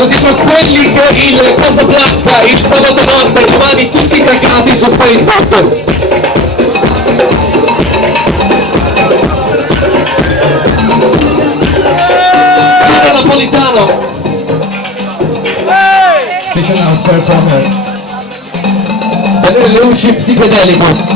Sono tipo quelli che il Casablanca, il sabato notte, domani tutti cagati su Facebook. Napolitano. Special announcement from her. Vedere le luci psichedeliche.